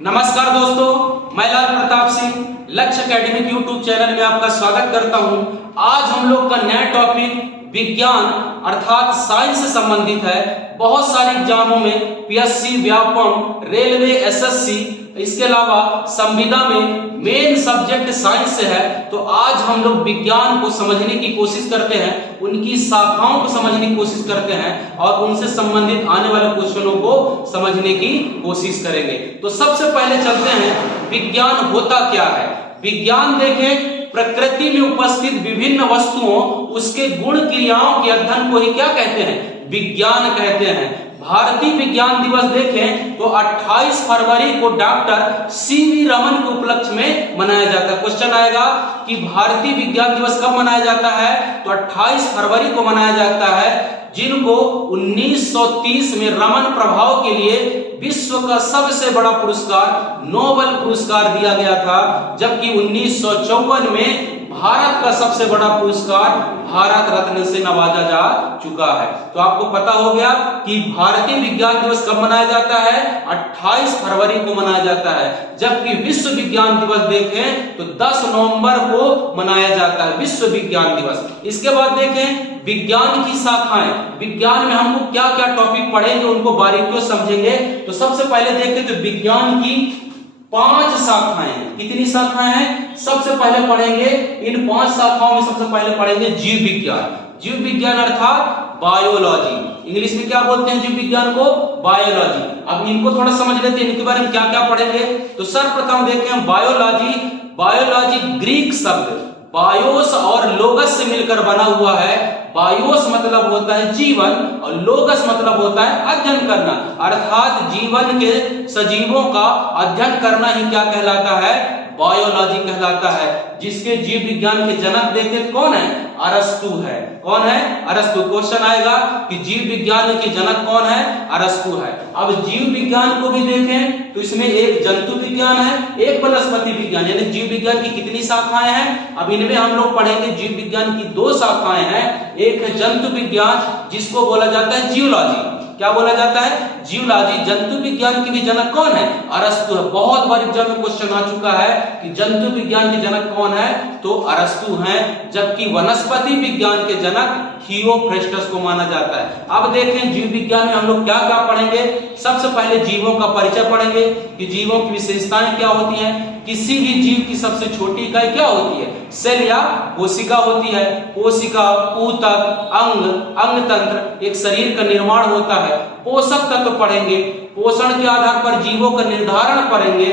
नमस्कार दोस्तों, मैं लाल प्रताप सिंह लक्ष्य एकेडमिक यूट्यूब चैनल में आपका स्वागत करता हूं। आज हम लोग का नया टॉपिक विज्ञान अर्थात साइंस से संबंधित है। बहुत सारे एग्जामों में पीएससी, व्यापम, रेलवे, एसएससी, इसके अलावा संविदा में मेन सब्जेक्ट साइंस से है। तो आज हम लोग विज्ञान को समझने की कोशिश करते हैं, उनकी शाखाओं को समझने की कोशिश करते हैं और उनसे संबंधित आने वाले क्वेश्चनों को समझने की कोशिश करेंगे। तो सबसे पहले चलते हैं, विज्ञान होता क्या है। विज्ञान देखें, प्रकृति में उपस्थित विभिन्न वस्तुओं, उसके गुण क्रियाओं के अध्ययन को ही क्या कहते हैं? विज्ञान कहते हैं। भारतीय विज्ञान दिवस देखें तो 28 फरवरी को डॉक्टर सीवी रमन के उपलक्ष्य में मनाया जाता है। क्वेश्चन आएगा कि भारतीय विज्ञान दिवस कब मनाया जाता है? तो 28 फरवरी को मनाया जाता है, जिनको 1930 में रमन प्रभाव के लिए विश्व का सबसे बड़ा पुरस्कार नोबेल पुरस्कार दिया गया था, जबकि 1954 में भारत का सबसे बड़ा पुरस्कार भारत रत्न से नवाजा जा चुका है। तो आपको पता हो गया कि भारतीय विज्ञान दिवस कब मनाया जाता है? 28 फरवरी को मनाया जाता है, जबकि विश्व विज्ञान दिवस देखें तो 10 नवंबर को मनाया जाता है, विश्व विज्ञान दिवस। इसके बाद देखें विज्ञान की शाखाएं। विज्ञान में हमको क्या क्या टॉपिक पढ़ेंगे, उनको बारीकियों समझेंगे। तो सबसे पहले देखें तो विज्ञान की 5 शाखाएं। कितनी शाखाएं हैं? सबसे पहले पढ़ेंगे इन 5 शाखाओं में सबसे पहले पढ़ेंगे जीव विज्ञान। जीव विज्ञान अर्थात बायोलॉजी, इंग्लिश में क्या बोलते हैं जीव विज्ञान को? बायोलॉजी। अब इनको थोड़ा समझ लेते हैं, इनके बारे में क्या क्या पढ़ेंगे। तो सर्वप्रथम देखें बायोलॉजी। बायोलॉजी ग्रीक शब्द बायोस और लोगस से मिलकर बना हुआ है। बायोस मतलब होता है जीवन और लोगस मतलब होता है अध्ययन करना, अर्थात जीवन के सजीवों का अध्ययन करना ही क्या कहलाता है? बायोलॉजी कहलाता है। जिसके जीव विज्ञान के जनक देखें कौन है? अरस्तु है। कौन है? अरस्तु। क्वेश्चन आएगा कि जीव विज्ञान के जनक कौन है? अरस्तु है। अब जीव विज्ञान को भी देखें तो इसमें एक जंतु विज्ञान है, एक वनस्पति विज्ञान, यानी जीव विज्ञान की कितनी शाखाएं हैं? अब इनमें हम लोग पढ़ेंगे जीव विज्ञान की 2 शाखाएं हैं। एक है जंतु विज्ञान, जिसको बोला जाता है जियोलॉजी। क्या बोला जाता है? जियोलॉजी। जंतु विज्ञान के भी जनक कौन है? अरस्तु है। बहुत बार एग्जाम में क्वेश्चन आ चुका है कि जंतु विज्ञान के जनक कौन है? तो अरस्तु हैं। जबकि वनस्पति विज्ञान के जनक थियोफ्रेस्टस को माना जाता है। अब देखें जीव विज्ञान में हम लोग क्या क्या पढ़ेंगे। सबसे पहले जीवों का परिचय पढ़ेंगे कि जीवों की विशेषताएं क्या होती हैं। किसी भी जीव की सबसे छोटी इकाई क्या होती है? सेल या कोशिका होती है। कोशिका, ऊतक, अंग, अंग तंत्र, एक शरीर का निर्माण होता है। पोषक तत्व पढ़ेंगे। पोषण के आधार पर जीवों का निर्धारण पढ़ेंगे।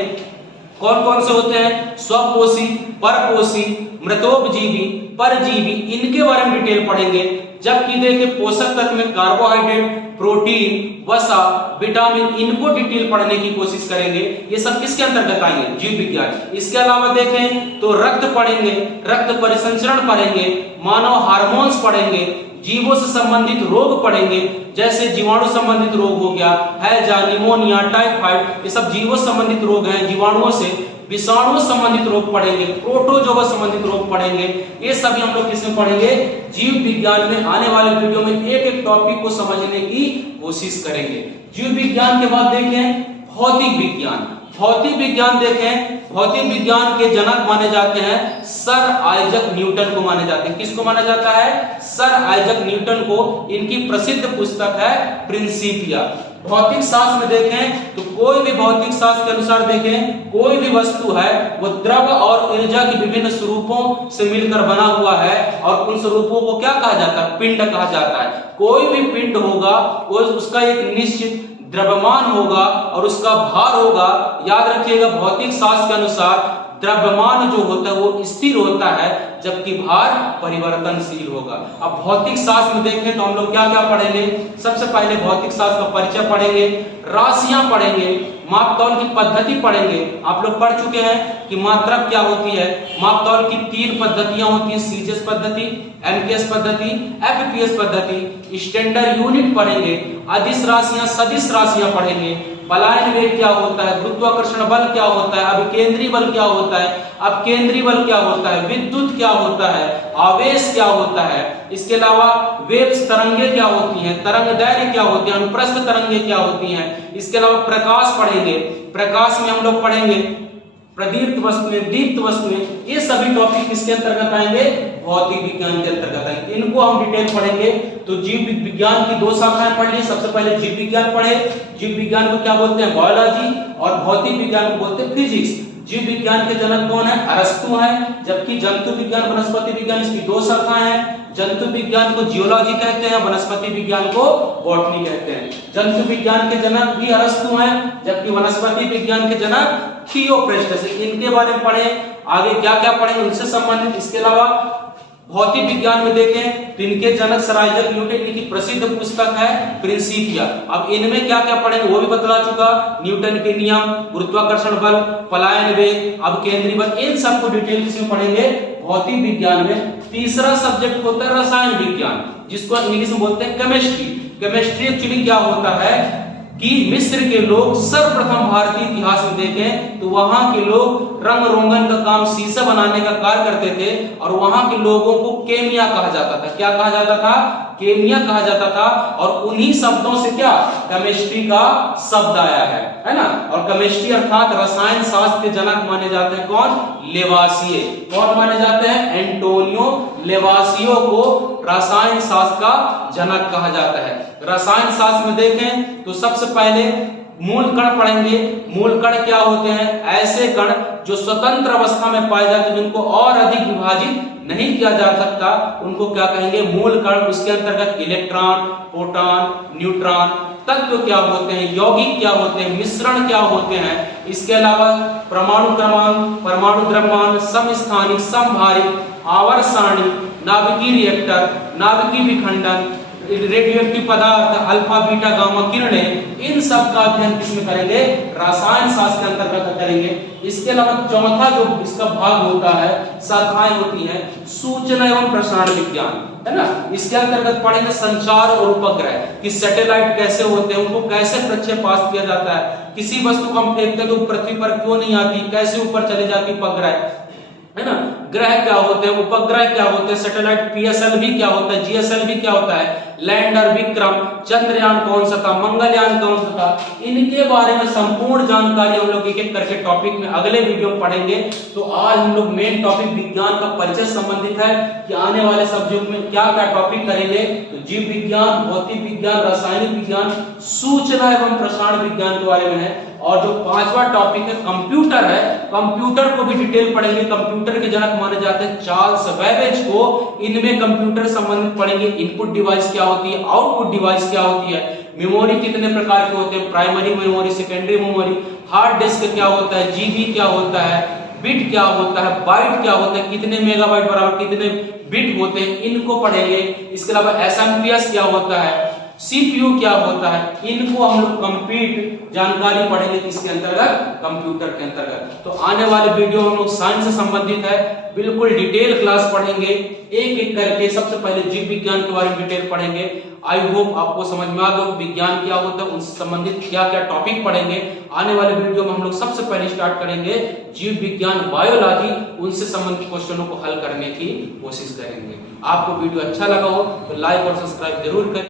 कौन कौन से होते हैं? स्वपोषी, परपोषी, मृतोपजीवी, परजीवी, इनके बारे में डिटेल पढ़ेंगे। जबकि देखिए पोषक तत्व में कार्बोहाइड्रेट, प्रोटीन, वसा, विटामिन, इनको डिटेल पढ़ने की कोशिश करेंगे। ये सब किसके अंतर्गत आएंगे? जीव विज्ञान। इसके अलावा देखें तो रक्त पढ़ेंगे, रक्त परिसंचरण पढ़ेंगे, मानव हार्मोन्स पढ़ेंगे, जीवों से संबंधित रोग पढ़ेंगे, जैसे जीवाणु संबंधित रोग हो गया, हैजा, निमोनिया, टाइफाइड, ये सब जीवों संबंधित रोग हैं। जीवाणुओं से, विषाणु संबंधित रोग पढ़ेंगे, प्रोटोजोआ संबंधित रोग पढ़ेंगे। ये सभी हम लोग किसमें पढ़ेंगे? जीव विज्ञान में। आने वाले वीडियो में एक एक टॉपिक को समझने की कोशिश करेंगे। जीव विज्ञान के बाद देखें भौतिक विज्ञान। भौतिक विज्ञान देखें, भौतिक विज्ञान के जनक माने जाते हैं सर आइजक न्यूटन को माने जाते हैं। किसको माना जाता है? सर आइजक न्यूटन को। इनकी प्रसिद्ध पुस्तक है प्रिंसिपिया। भौतिक शास्त्र में देखें तो कोई भी भौतिक शास्त्र के अनुसार देखें कोई भी वस्तु है वो द्रव और ऊर्जा के विभिन्न स्वरूपों से मिलकर बना हुआ है, और उन स्वरूपों को क्या कहा जाता है? पिंड कहा जाता है। कोई भी पिंड होगा वो उसका एक निश्चित द्रव्यमान होगा और उसका भार होगा। याद रखिएगा भौतिक शास्त्र के अनुसार द्रव्यमान जो होता है वो स्थिर होता है, जबकि भार परिवर्तनशील होगा। अब भौतिक शास्त्र में देखें तो हम लोग क्या क्या पढ़ेंगे। सबसे पहले भौतिक शास्त्र का परिचय पढ़ेंगे, राशियां पढ़ेंगे, मापतौल की पद्धति पढ़ेंगे। आप लोग पढ़ चुके हैं कि मात्रक क्या होती है। मापतौल की 3 पद्धतियां होती हैं, सीजीएस पद्धति, एमकेएस पद्धति, एफपीएस पद्धति। स्टैंडर्ड यूनिट पढ़ेंगे, अदिश राशियां, सदिश राशियां पढ़ेंगे, पलायन वेग क्या होता है, गुरुत्वाकर्षण बल क्या होता है, अभिकेंद्री बल क्या होता है, अपकेंद्री बल क्या होता है, विद्युत क्या होता है, आवेश क्या होता है, इसके अलावा वेव्स तरंगे क्या होती हैं, तरंग दैर्घ्य क्या होती है, अनुप्रस्थ तरंगे क्या होती हैं, इसके अलावा प्रकाश पढ़ेंगे, प्रकाश में हम लोग पढ़ेंगे प्रदीप्त वस्तुएं, दीप्त वस्तुएं, ये सभी टॉपिक किसके अंतर्गत आएंगे, भौतिक विज्ञान के अंतर्गत आएंगे। इनको हम डिटेल पढ़ेंगे। तो जीव विज्ञान की दो शाखाएं पढ़ ली। सबसे पहले जीव विज्ञान पढ़े। जीव विज्ञान को क्या बोलते हैं, बायोलॉजी, और भौतिक विज्ञान को बोलते हैं फिजिक्स। जीव विज्ञान के जनक कौन है, अरस्तु है, जबकि जंतु विज्ञान वनस्पति विज्ञान इसकी दो शाखाएं हैं। जंतु विज्ञान को जियोलॉजी कहते हैं, वनस्पति विज्ञान को बॉटनी कहते हैं। जंतु विज्ञान के जनक भी अरस्तु हैं, जबकि वनस्पति विज्ञान के जनक थियोफ्रेस्टस। इनके बारे में पढ़े, आगे क्या क्या पढ़े उनसे संबंधित। इसके अलावा भौतिक विज्ञान में देखें तो इनके जनक सर आइजैक न्यूटन, इनकी प्रसिद्ध पुस्तक है प्रिंसिपिया। अब इनमें क्या क्या पढ़े वो भी बतला चुका, न्यूटन के नियम, गुरुत्वाकर्षण बल, पलायन वेग, अपकेंद्री बल, इन सबको डिटेल किसमें पढ़ेंगे, भौतिक विज्ञान में। तीसरा सब्जेक्ट होता है रसायन विज्ञान, जिसको इंग्लिश में बोलते हैं केमिस्ट्री। केमिस्ट्री एक्चुअली क्या होता है कि मिस्र के लोग सर्वप्रथम भारतीय इतिहास में देखें तो वहां के लोग रंग रोगन का काम, शीशा बनाने का कार्य करते थे, और वहां के लोगों को केमिया कहा जाता था। क्या कहा जाता था, केमिया कहा जाता था। और उन्हीं शब्दों से क्या केमिस्ट्री का शब्द आया है ना। और केमिस्ट्री अर्थात रसायन शास्त्र के जनक माने जाते हैं कौन, लेवासिए। कौन माने जाते हैं, एंटोनियो लेवासियो को रसायन शास्त्र का जनक कहा जाता है। रसायन शास्त्र में देखें तो सबसे पहले मूल कण पढ़ेंगे। मूल कण क्या होते हैं, ऐसे कण जो स्वतंत्र अवस्था में पाए जाते हैं, जिनको और अधिक विभाजित नहीं किया जा सकता, उनको क्या कहेंगे, मूल कण। उसके अंतर्गत इलेक्ट्रॉन, प्रोटॉन, न्यूट्रॉन, तत्व क्या होते हैं, यौगिक क्या होते हैं, मिश्रण क्या होते हैं। इसके अलावा परमाणु क्रमांक, परमाणु द्रव्यमान, समस्थानिक, समभारित, आवर्त सारणी, नाभिकीय रिएक्टर, नाभिकीय विखंडन, रेडियोएक्टिव पदार्थ, अल्फा बीटा गामा किरणें, इन सब का अध्ययन किसमें करेंगे, रसायन शास्त्र के अंतर्गत करेंगे। इसके अलावा चौथा जो इसका भाग होता है, शाखाएं होती हैं, सूचना एवं प्रसारण विज्ञान, है ना। इसके अंतर्गत पढ़ेंगे संचार और उपग्रह कि सैटेलाइट कैसे होते हैं, उनको कैसे प्रक्षेपण किया जाता है, किसी वस्तु को हम फेंकते तो पृथ्वी पर क्यों नहीं आती, कैसे ऊपर चले जाती उपग्रह, है ना। ग्रह क्या होते हैं, उपग्रह क्या होते हैं, सैटेलाइट पीएसएलवी क्या होता है, जीएसएलवी क्या होता है, लैंडर विक्रम, चंद्रयान कौन सा था, मंगलयान कौन सा था, इनके बारे में संपूर्ण जानकारी हम लोग एक एक करके टॉपिक में अगले वीडियो में पढ़ेंगे। तो आज हम लोग मेन टॉपिक विज्ञान का परिचय संबंधित है कि आने वाले सब्जेक्ट में क्या क्या टॉपिक करेंगे। तो जीव विज्ञान, भौतिक विज्ञान, रासायनिक विज्ञान, सूचना एवं प्रसारण विज्ञान के बारे में है। और जो पांचवा टॉपिक है कंप्यूटर है, कंप्यूटर को भी डिटेल पढ़ेंगे। कंप्यूटर के जनक माने जाते हैं चार्ल्स बेबेज को। इनमें कंप्यूटर संबंधित पढ़ेंगे, इनपुट डिवाइस क्या होती है, आउटपुट डिवाइस क्या होती है, मेमोरी कितने प्रकार के होते हैं, primary memory, secondary memory, hard disk क्या होता है, जीबी क्या होता है, बिट क्या होता है, बाइट क्या होता है, कितने मेगाबाइट बराबर कितने बिट होते हैं, इनको पढ़ेंगे। इसके अलावा एसएमपीएस क्या होता है, सीपीयू क्या होता है, इनको हम लोग कंप्लीट जानकारी पढ़ेंगे किसके अंतर्गत, कंप्यूटर के अंतर्गत। तो आने वाले वीडियो हम लोग साइंस से संबंधित है, बिल्कुल डिटेल क्लास पढ़ेंगे, एक एक करके। सबसे पहले जीव विज्ञान के बारे में डिटेल पढ़ेंगे। आई होप आपको समझ में आ गया विज्ञान क्या होता है, उनसे संबंधित क्या क्या टॉपिक पढ़ेंगे। आने वाले वीडियो में हम लोग सबसे पहले स्टार्ट करेंगे जीव विज्ञान, बायोलॉजी, उनसे संबंधित क्वेश्चनों को हल करने की कोशिश करेंगे। आपको वीडियो अच्छा लगा हो तो लाइक और सब्सक्राइब जरूर करें।